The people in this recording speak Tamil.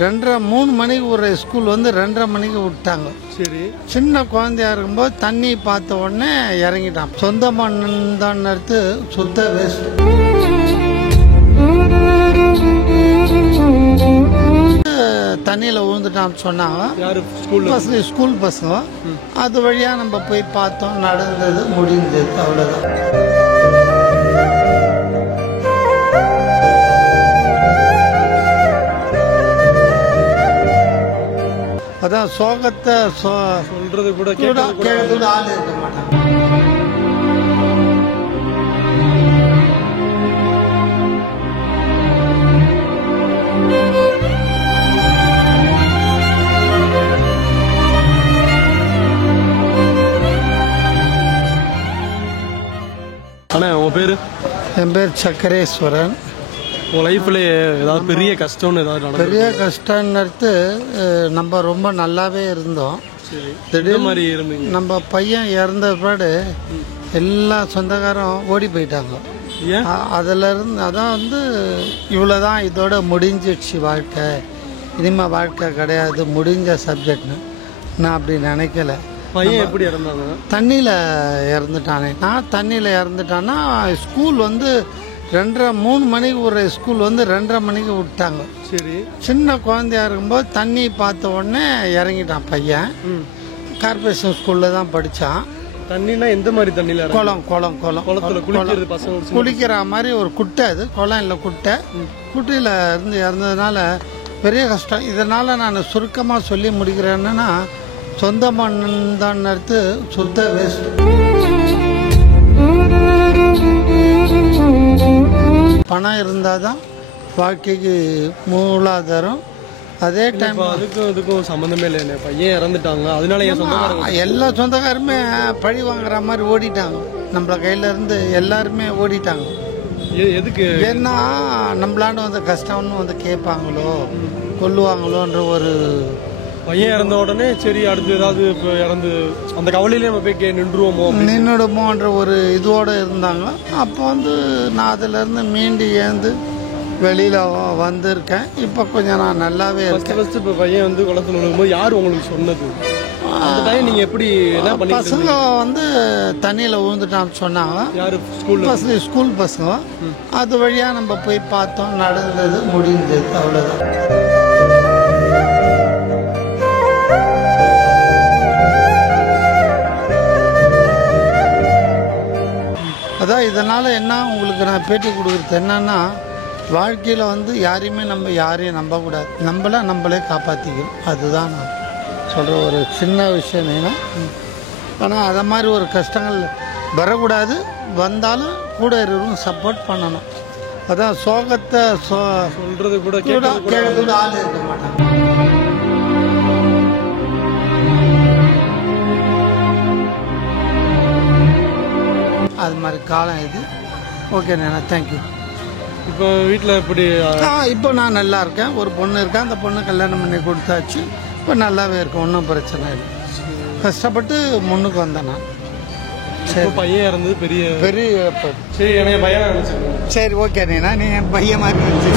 2:30 3 மணிக்கு ஒரு ஸ்கூல் வந்து 2:30 மணிக்கு விட்டாங்க. சரி. சின்ன குழந்தையா இருக்கும்போது தண்ணி பார்த்த உடனே இறங்கிட்டான். சொந்த மண்ணு எடுத்து சுத்த வேஸ்ட். தண்ணியில் விழுந்துட்டான்னு சொன்னாங்க ஸ்கூல் பசங்க. அது வழியா நம்ம போய் பார்த்தோம், நடந்தது, முடிந்தது, அவ்வளோதான். அதான் சோகத்தை சொல்றது கூட கேட்கறது ஆள் இருக்க மாட்டாங்க. அண்ணா உங்க பேரு? என் பேர் சக்கரேஸ்வரன். உங்கள் லைஃப்பில் ஏதாவது பெரிய கஷ்டம்னு ஏதாவது பெரிய கஷ்டம்னு நம்ம ரொம்ப நல்லாவே இருந்தோம். மாதிரி இருந்தீங்க. நம்ம பையன் இறந்த பிறகு எல்லா சொந்தக்காரும் ஓடி போயிட்டாங்க. அதிலிருந்து அதான் வந்து இவ்வளோதான், இதோட முடிஞ்சிடுச்சு வாழ்க்கை, இனிமேல் வாழ்க்கை கிடையாது, முடிஞ்ச சப்ஜெக்ட்னு நான் அப்படி நினைக்கல. பையன் எப்படி இறந்தாங்க? தண்ணியில் இறந்துட்டானே. நான் தண்ணியில் இறந்துட்டான்னா ஸ்கூல் வந்து 2:30 3 மணிக்கு ஒரு ஸ்கூல் வந்து 2:30 மணிக்கு விட்டாங்க. சரி. சின்ன குழந்தையா இருக்கும்போது தண்ணி பார்த்த உடனே இறங்கிட்டான் பையன். கார்பரேஷன் ஸ்கூல்ல தான் படித்தான். தண்ணினா எந்த மாதிரி தண்ணியில்? குளத்துல குளிக்கிற மாதிரி ஒரு குட்டை. அது குளம் இல்லை, குட்டை. குட்டையில் இருந்து இறந்ததுனால பெரிய கஷ்டம். இதனால நான் சுருக்கமாக சொல்லி முடிக்கிறேன்னா, சொந்த மண்ணு எடுத்து சுத்த வேஸ்ட். பணம் இருந்தால் தான் வாழ்க்கைக்கு மூலாதாரம். அதே டைம் அதுக்கும் சம்மந்தமே இல்லை. பையன் இறந்துட்டாங்க, அதனால எல்லா சொந்தக்காருமே பழி வாங்குற மாதிரி ஓடிட்டாங்க. நம்மள கையில இருந்து எல்லாருமே ஓடிட்டாங்க. எதுக்கு? ஏன்னா நம்மளாண்ட வந்து கஷ்டம்னு வந்து கேட்பாங்களோ, கொல்லுவாங்களோன்ற ஒரு. பையன் இறந்த உடனே சரி அடுத்து ஏதாவது இப்போ இறந்து அந்த கவலையிலே நம்ம போய் நின்றுடுமோன்ற ஒரு இதோடு இருந்தாங்க. அப்போ வந்து நான் அதிலேருந்து மீண்டு ஏந்து வெளியில் வந்திருக்கேன். இப்போ கொஞ்சம் நான் நல்லாவே இருக்கேன். இப்போ பையன் வந்து குளத்தில் விழுகும்போது யார் உங்களுக்கு சொன்னது? நீங்கள் எப்படி என்ன பண்ணி? பசங்க வந்து தண்ணியில் விழுந்துட்டான்னு சொன்னாங்க. யார்? ஸ்கூல் பசங்க. அது வழியாக நம்ம போய் பார்த்தோம், நடந்தது, முடிந்தது, அவ்வளோதான். அதான் இதனால் என்ன உங்களுக்கு நான் பேட்டி கொடுக்குறது என்னன்னா, வாழ்க்கையில் வந்து யாரையும் நம்பக்கூடாது. நம்மளே காப்பாற்றிக்கணும். அதுதான் நான் சொல்கிற ஒரு சின்ன விஷயம். ஏன்னா ஆனால் அதை மாதிரி ஒரு கஷ்டங்கள் வரக்கூடாது. வந்தாலும் கூட இருக்கணும், சப்போர்ட் பண்ணணும். அதான் சோகத்தை சொல்கிறது கூட கேட்கறது ஆள் இருக்க மாட்டாங்க. அது மாதிரி காலம் இது. ஓகேண்ணா, தேங்க்யூ. இப்போ வீட்டில் எப்படி? இப்போ நான் நல்லா இருக்கேன். ஒரு பொண்ணு இருக்கேன். அந்த பொண்ணு கல்யாணம் பண்ணி கொடுத்தாச்சு. இப்போ நல்லாவே இருக்கேன், ஒன்றும் பிரச்சனை இல்லை. கஷ்டப்பட்டு முன்னுக்கு வந்தேன் நான். சரி. பையன் இறந்தது பெரிய சரி, எனக்கு பையன். சரி, ஓகேண்ணா, நீ என் பையன் மாதிரி இருந்துச்சு.